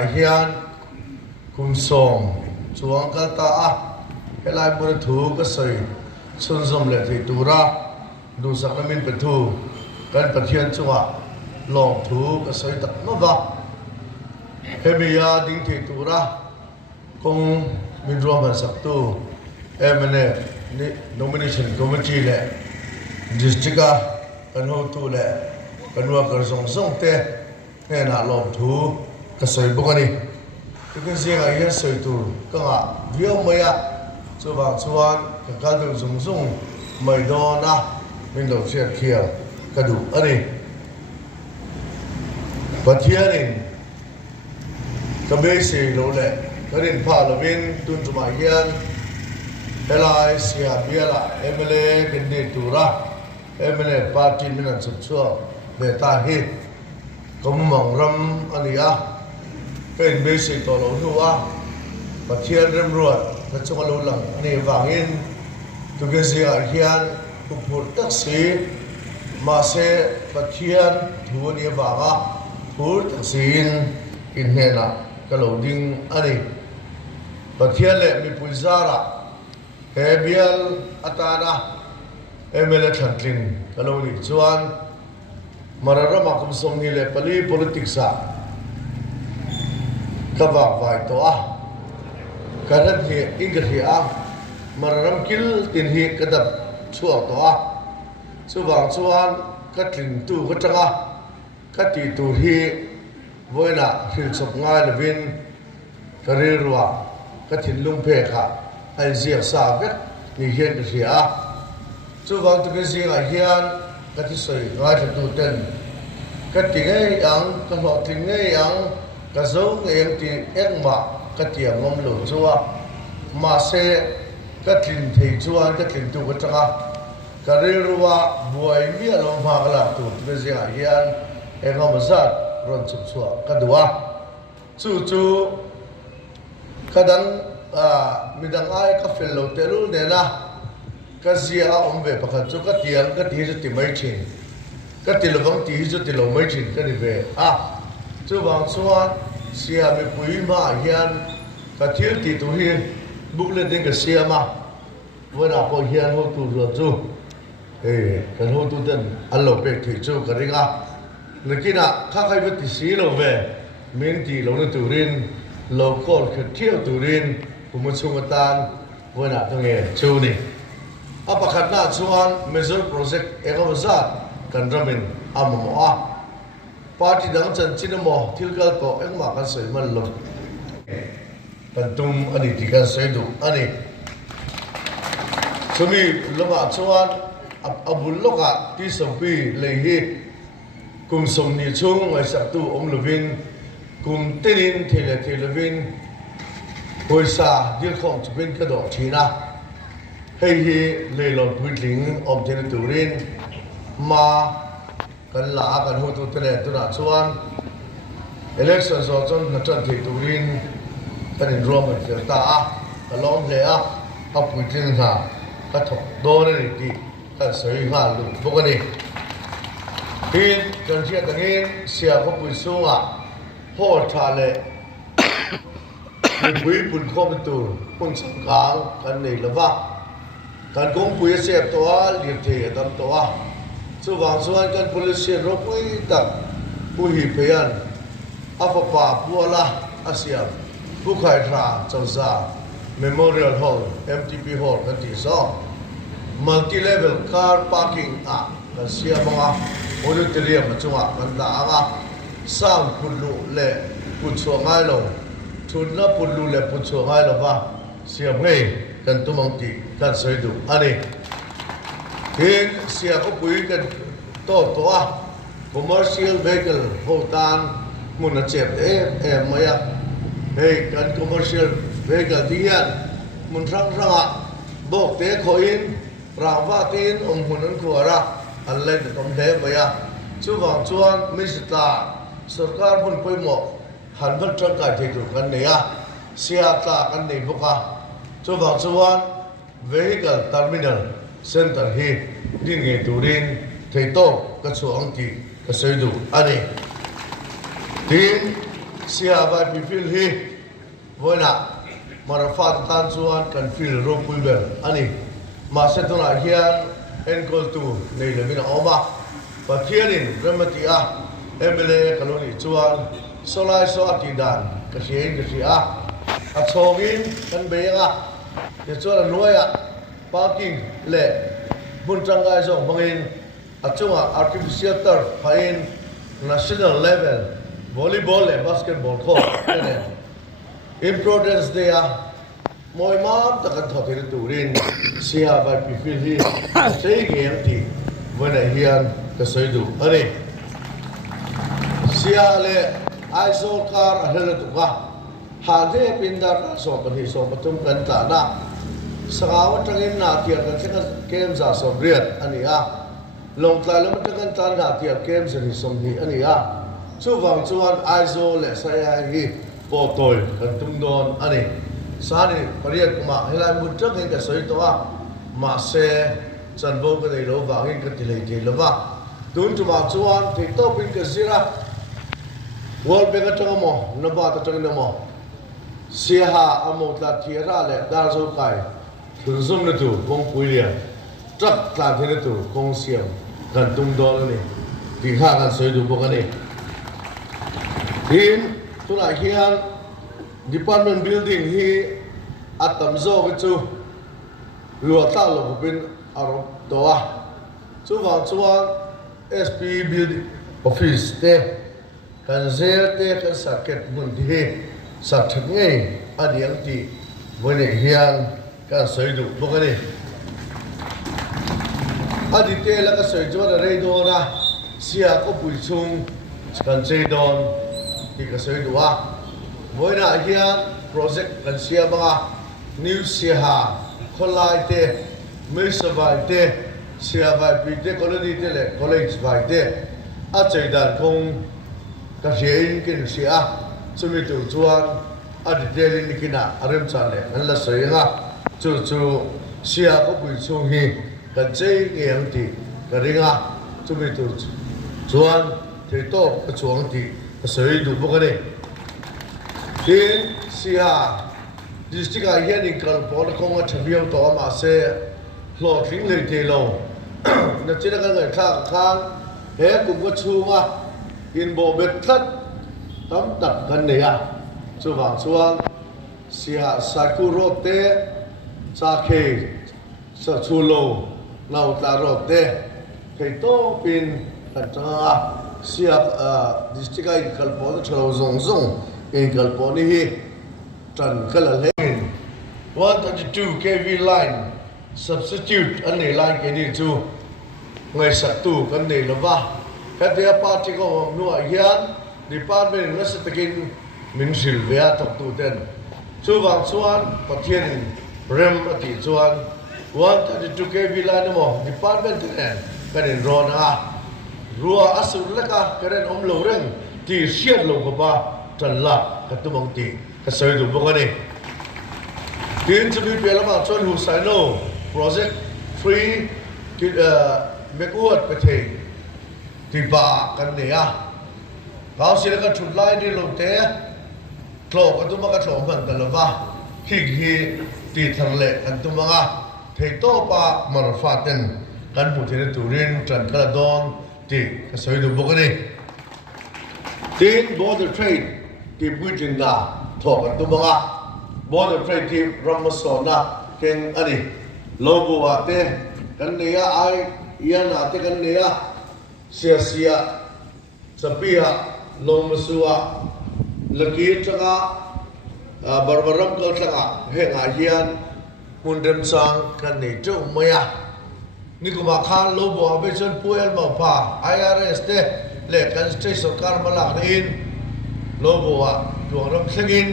hian kum som chuang kal ta a helai mun thu ka sei chun zom le thei tura du sak namin pe thu kan pathian chuwa long thu ka sei tak no ba hemia ding thei tura kong min ro man sak tu emene ni nomination committee le district kan ho tu le kan wa kar song song te he na long thu ka sei bokani cái gì cái hiện sự tu cái ngã việc mấy à cho bạn chuan cái cái đồ dùng dùng mấy đồ na mình đầu tiên kia cái đủ ở đây và thiên này cái bế sĩ lỗ lệ cái điện phá là bên tuân chủ máy hiện cái lại xia bia là MLA cái điện tu ra MLA party mình làm sụp xua để ta hết có mong ram anh àเป็นเบสิกตัวเราดูว่าประเทศเริ่มรวดและช่วงเราหลังนี่วางอินทุกสิ่งที่อันผู้พูดตักสีมาเสประเทศทัวนี่วางอ่ะพูดตักสีอินเฮน่ะก็เราดิ้งอันนี้ประเทศเลยมีปุยซาระเฮเบียลอัตานะMLAทันทินก็เราดิชวนมาเริ่มมาคุมสมนี่เลยpoliticsกบฏไว้ตัวการนั้นเหตุอิงกับเหตุมารำกิลตินเหตุกระดับชั่วตัวส่วนส่วนกัดถึงตู้กัดจังกัดตีตู้ที่วันน่ะหิลสบง่ายเลยวินกระเรือว่ากัดถึงลุงเพค่ะไอเสียสาวกัดนี่เหตุกับเหตุส่วนตัวก็เสียเหตุกัดที่ใส่ง่ายถึงตู้เต้นกัดถึงไอ้ยังกัดหลอดถึงไอ้ยังก็ส่งเองที่เอ็งมาก็เตรียมงมหลุดชัวมาเสก็ทิ้งที่ชัวก็ทิ้งตัวก็จังก็เรียกว่าบวยเมียลงมาก็ละตัวเป็นสิ่งอะไรกันเอ็งเอามาซัดร้อนชุบชัวก็ดูว่าจู่ๆก็ดังมีดังไอ้ก็เฟลโลเตลูเนี่ยนะก็เสียอมเวปะกันจู่ก็เตียงก็ที่จะติไม่ชินก็ติดลงที่จะติดลงไม่ชินก็ดีเวช่วงส่วนเสียมีปุ๋ยมาเฮียนก็เที่ยวตีตัวเฮียบุกเล่นเด็กก็เสียมาวันนั้นพอเฮียนเขาตัวรวดจู่กันเขาตัวเดินอันหลบไปถือจู่กันริงนึกน่ะข้าใครไปติดสีเราเว้เมนตีเราในตัวรินเราก็เที่ยวตัวรินผมมาชมกันตานวันนั้นตรงนี้จู่นี่ประคัดหน้าส่วนเมเจอร์โปรเจกต์เอกวัตกันรำเป็นอาหมอปาร์ตี้ดังจันทร์ชินโมทิลกัลโตเอ็งมากันสวยมันลงกันตุ้มอันนี้ที่กันสวยดูอันนี้สมัยลงมาชวนอับุลโลกะที่สมปีเลยฮีกุมสมนิชุงไอ้สัตว์ตู้อมลวินกุมเตนินเทเลวินโอยซาดิลของจะเป็นกระดอกชีนะให้ฮีเลยหลอนพื้นหลิงอมเทนตูรินมากันหลากันหัวตัวเตะตัวหน้าชวนelection สอจนนัดจันทร์ตุรินกันรวมกันเกิดตากันล้อมเลยเอาปุ๋ยทิ้งหาก็ถกโดนนี่ดีกันสวยงามลุพวกนี้ทีกันเชียร์ตั้งนี้เสียก็ปุ๋ยสูงโหดชาเลยปุ๋ยปุ่นข้อเป็นตัวปุ่นสังกางกันนี่ละว่ากันกงปุ๋ยเสียบตัวเลี้ยงเทียตามตัวส่วนกัน polisi รบปุยตักปุยเพียนอาฟปาปัวละอาเซียนผู้ขายทราเจ้าซา Memorial Hall MTP Hall กันที่สอง multi level car parkingกันเสียมังauditorium มาจังกันด่างสร้างปุ่นลุเล่ปุ่นชัวง่ายลงทุนละปุ่นลุเล่ปุ่นชัวง่ายลงว่าเสียง่ายกันตุ้มังตีกันสวยดูอันนี้เห็นเสียก็ปุ๋ยกันโตตัว commercial vehicle โหตานมุนเจ็บไม่อยากกัน commercial vehicle ที่ยันมุนรังบอกเตะขอินรางฟ้าตีนหุ่นนั้นขวาระอันเล่นตอมเทไม่อยากช่วงชวนมิสตาสุรการพุ่นไปหมดหันพันจังการที่ถูกกันเนี่ยเสียตากันนี่พวกช่วงชวน vehicle terminal center ฮีดิ้งเงตูรินเทโต้กระทรวงที่กระทรวงดูอันนี้ทีม sia vai pi fil hi voina marafat tan chuan kan fil ro puibel ani ma se tuna hian enkol tu nei le mina oma pathianin remati a emele kaloni chuan solai so atidan ka hien ka ria a chongin kan beanga ye chuan noya parking le buntangai zong bangin achunga artificial turf phain national level volleyball and basketball court importance there moi mam takan thotin turin sia vai pi fil hi sei game ti when I hian ka soidu ani sia le iso car hela tu ka ha de pindar so kan hi so patum kan ta na sangawa tangin na tiar kan theka game za so riat ani a long tla lam takan tan na tiar game za ni som hi ani a chu wang chuan iso le saya hi potoi kan tum don ani sani pariat kuma helai mutak hin ka soi to a ma se chan bo ka dei lo wangin ka tilei te lova tun tu ma chuan te to pin ka zira wal be ka tamo na ba ta tang na mo sia ha amo tla thira le dar zo kai thun zum na tu kong puilia trak tla the tu kong siam kan tum don ni ti ha kan soi du bo ka ni tin tu la hian department building hi atam zo ke chu lo ta lo bin aro to a chu wa chuan SP building office te kan zel te kan saket mun hi sa thak ngei adiang ti wone hian kan soi du bokani adi te la ka soi jo na rei do na sia ko pui chung kan chei don ki ka soi du a voina hian project kan sia banga new sia kholai te mesavai te sia vai pi te colony te le college vai te a chei dan kong ka hiein kin sia chumi tu chuan a detail ni kina arem chan le an la soinga chu sia ko pui chung hi kan chei ngiang ti ka ringa chumi tu chuan thei to ka chuang ti ka soi du bokani tin sia district a hian in kalpon kong a thabiau to ma se hlo thing le te lo na chira kan ngai khang he kum ko chunga in bo bet that tam tak kan ne ya chu wang chuan sia sakuro te cha khe sa chu lo lau ta ro te thei to pin kan changa sia district a kalpon chalo zong in kalpon hi tran kala hen 132 kV line substitute an nei line ke ni chu ngai sak tu kan nei lova ka te party ko nu a hian department na sa takin min sil vea tok tu ten chu wang chuan pathian rem ati chuan 132 kV line mo department ten kan in ron a ruwa asul laka karen om lo reng ti siat lo ko ba tan la ka tumang ti ka soi du bokani tin chu bi pela ma chon hu sai no project free mekuat pethe ti ba kan ne a kaw sila ka thut lai di lo te tlo ka tu ma ka thlo man ta lova hi ti thar le kan tu ma ga thei to pa mar fa ten kan pu the turin tran kala don ti ka soi du bokani tin border trade ti buitin da thok kan tu ma ga border trade ti ramasona ken ani lobo ate kan ne ya ai yan ate kan ne ya sia sapia lomsua laki changa barbaram ko changa he nga hian mundem sang kan nei chu maya ni kuma khan lobo abeson puel ma pa IRS te le kan state sarkar malak in lobo wa tuaram sengin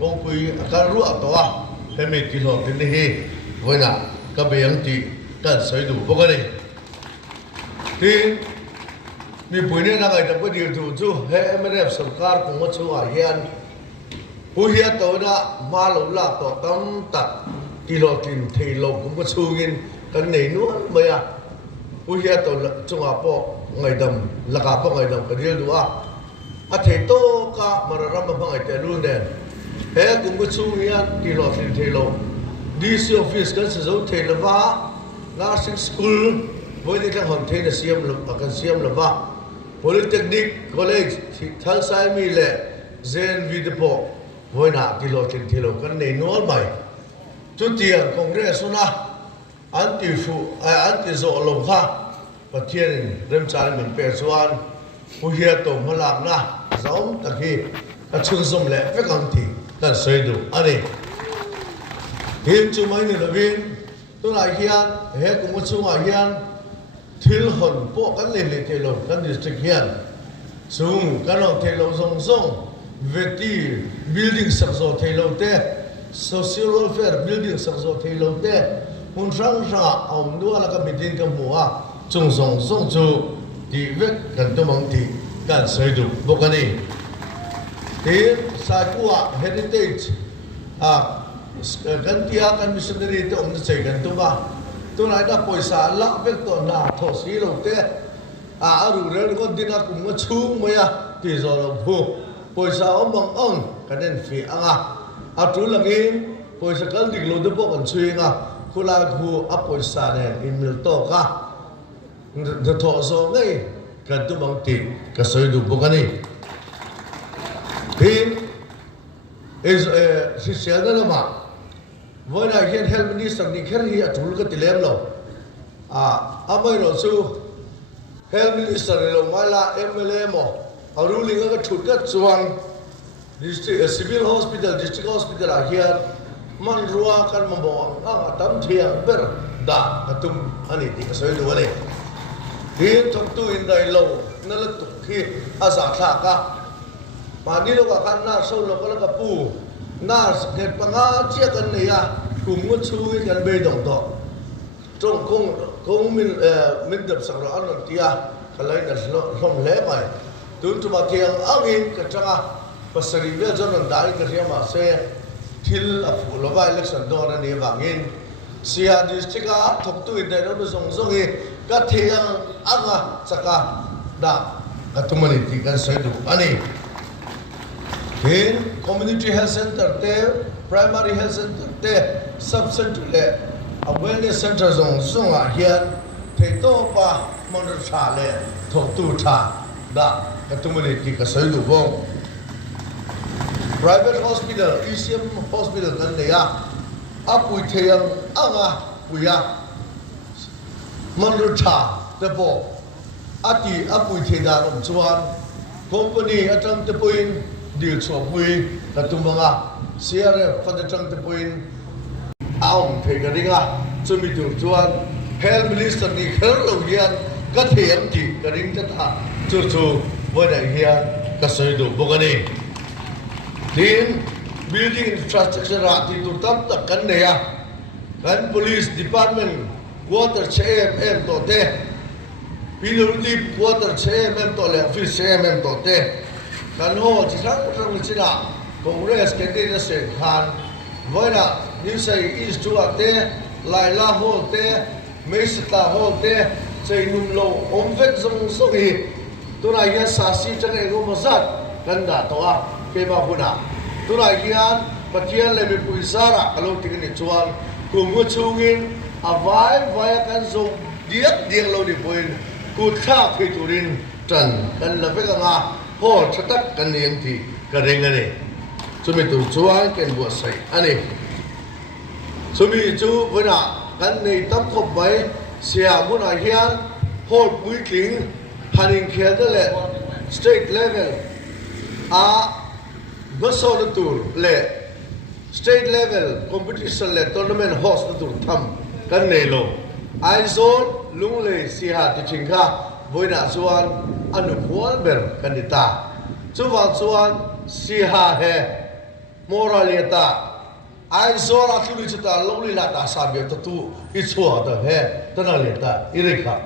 ong pui kan ru atwa he me ti lo tin hi voina ka beyang ti kan soi du bokani tin mi puine na ngai ta ko dir tu chu he MNF sarkar ko ma chu a hian hu hiat to na ma lo la to tam tak kilo tin thei lo ko ma chu ngin kan nei nu ma ya hu hiat to chu a po ngai dam la ka po ngai dam ka dir du a a thei to ka mararam bang ai te lu den he kum ku chu hian ti lo thin thei lo DC office kan se zo thei lawa nursing school voi ni tlang hon thei na siam lo kan siam lawa polytechnic college thal sai mi le zen vi depo voi na ti lo thin thei lo kan nei nol mai chu tiang congress na anti fu anti zo lo kha pathian rem chal min pe chuan pu hia to malak na zom takhi a chun zum le ve kan ti kan sei du ani hin chu mai ni lovin tu lai hian he kum chu ma hian thil hon po kan le thelo kan district hian chung kan lo thelo zong zong veti building sakzo thelo te social welfare building sakzo thelo te hun rang ra om nu ala ka meeting ka muwa chung zong zong chu di vek kan to mang ti kan sei du bokani tin sa kuwa heritage kan tia kan missionary te om na chei kan to ba to lai da poisa la vek to na tho si lo te aru re ko dina kum ma chung ma ya ti zo lo phu poisa om bang on kan den fi anga atu langin poisa kan dik lo de po kan chui nga khula khu a poisa ne in mil to ka the tho zo ngai kan tu bang ti ka soi du bokani hin is si sel da ma voi na hian health minister ni kher hi atul ka tilem lo amai ro chu health minister lo mala MLA mo ruling ka thut ka chuang district civil hospital district hospital a hian man ruwa kan mo ang tam thiang ber da atum ani ti ka soi du wale hin thok tu in dai lo na la tu khi asa kha ka pani lo ka kan na so lo ka ka pu na het panga chia kan ne ya kum ngo chu kan be dong to trong kong min dap sang ro an tia kalai na hlom le mai tun tu ma tiang angin ka changa pasari ve jon an dai ka ria ma se thil a fu lo ba election do na ne wangin sia district a thok tu in dai no zong zong hi ka thiang anga chaka da atumani ti kan sai du ani in community health center te primary health center te sub center le awareness center zong zong a hian thei to pa mon tha le thok tu tha da atumani ti ka sai du bong private hospital ECM hospital kan le ya apui thiang anga puya mon tha te bo ati apui theda rom chuan company atang te point deal cho pui ta tumbanga CRF fa de tang te point aum thega ringa chumi tu chuan health minister ni kher lo hian ka thiam ti ka ring ta tha chu chu wa da hian ka soi do bokani tin building infrastructure ra ti tu tam tak kan ne ya kan police department water CMM to te PWD water CMM to le office CMM to te kan ho chi sang chi na congress candidate se khan voina new say east to te laila ho te mesita ho te chei num lo omvet zong so hi tu na ya sa si chang e ro mazat kan da to a ke ba huna tu na hian pathian le mi puisara alo tikni chuan kumu chungin avai vaya kan zo diak lo ni point ku tha thei turin tran kan la ve nga ho thatak kan niang ti ka rengane chumi tu chuan ken bo sai ani chumi chu vana kan nei tam khop bai sia muna hian ho pui tling hanin khel le state level a baso tur le state level competition le tournament host tur tham kan nei lo ai zon lung le sia ti thingkha boina chuan anu hual ber kanita chuwa chuan sia he moralita ai zon atlu chuta loli la ta sabia to tu I chua to he tanalita irikha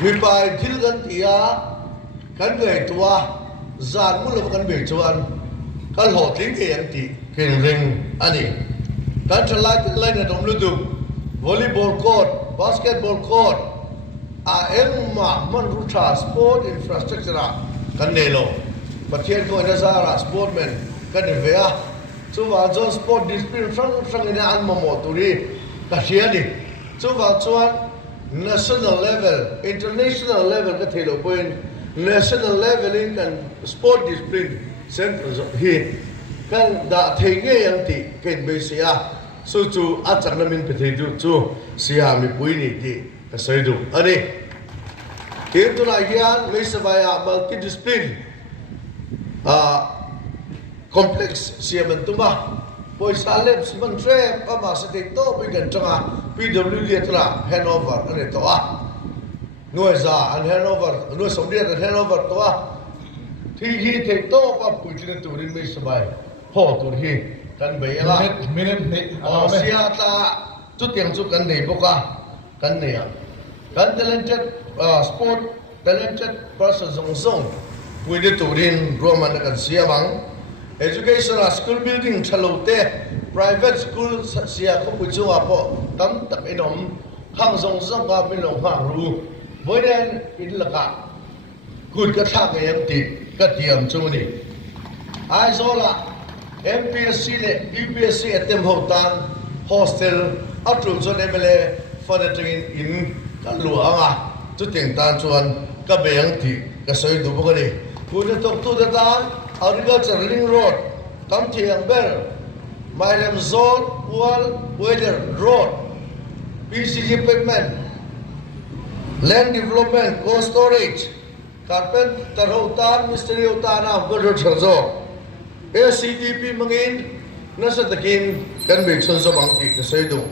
mi pai thil kan tia kan gai tua zan mu lo kan be chuan kan ho tling ke an ti ken ring ani kan thalai lai na dom lu du volleyball court basketball court engma man ruta sport infrastructure kan nelo pathian ko na sara sportman kan vea chuwa john sport discipline sang ina an mamo turi ka hiani chuwa chuan national level international level ka thelo point national level in kan sport discipline center hi kan da thenge yang ti ken be sia su chu achak na min pe du chu sia mi pui ni ti ka sai du ani tin tu na hian me sabaya multidiscipline complex sia man tuma poisa lem siman tre pa ma sa te to bi kan changa pwd tra hanover ani to nuôi già anh Hanover nuôi sống điện anh Hanover to thì khi thấy to pa pui tin tu rin me sabai ho tu hi kan be la minute sia ta tu tiang chu kan nei boka kan nei kan talented sport talented person zong zong pui de tu rin roman kan sia bang education school building chalote private school sia ko pu chu apo tam tak inom khang zong zong ka bin long ha ru với đen in là cả cùi cái thang cái em tịt cái tiệm chỗ này ai số là MPSC này UPSC tem hậu tan hostel áp dụng cho em là phần trên in cái lúa à chút tiền tan chuan cái bề em tịt cái sợi đủ bao cái này cùi cái tóc tu cái tan ở cái chân ring road tam thiang bell Mailam zone wall weather road PCG pavement land development, cold storage, carpenter hotan, mystery hotan, good road ACDP mangin, nasa takin kan big son sa bangki kasi do.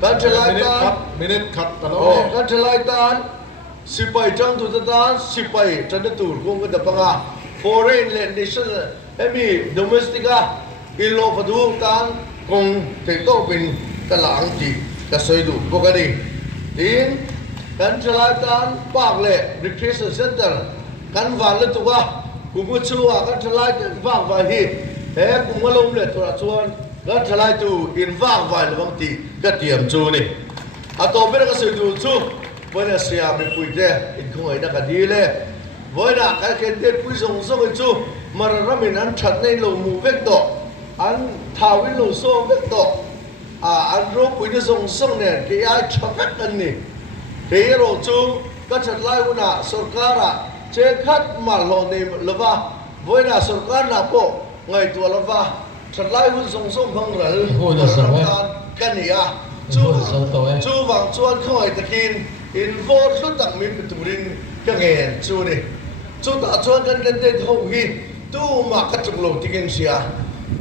Kan chalaitan, minute cut kan chalaitan, sipay chang tutatan, sipay chandatur kung kada pa nga foreign land nation, domestica, ilo padutan kung tito pin kalaang ti kasi do. Bukadi, tin kan chalaitan pak le recreation center kan van le tuwa kumu chuwa kan chalaitan vang va hi he kumalom le tora chuan kan chalaitu in vang va le bang ti ka tiam chu ni ato bera ka se du chu bona sia me puite in khoi na ka di le bona ka ken te pui song song chu mararamin an that nei lo mu vek to an thawin lo so vek to an ro pui na song song ne ke ai thak kan ni thế rồi chú các trận lai của na sarkara chế khát mà lo này lava với na sarkara po ngày tua lava trận lai của sông sông phăng rồi cái này chú vàng chuan khỏi tất nhiên in vô suốt tặng mình tụ linh cái nghề chú này chú ta chuan cái tên hồng hi tu mà các chục lô tiền xia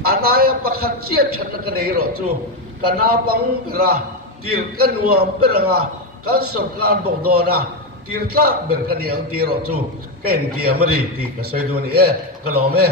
anh ai bắt khát chiết trận cái này rồi chú cái nào bằng ra tiền cái nuông cái là kan sarkar bokdo na tirtlak ber kan yang tiro chu ken kia mari ti ka sai do ni kalome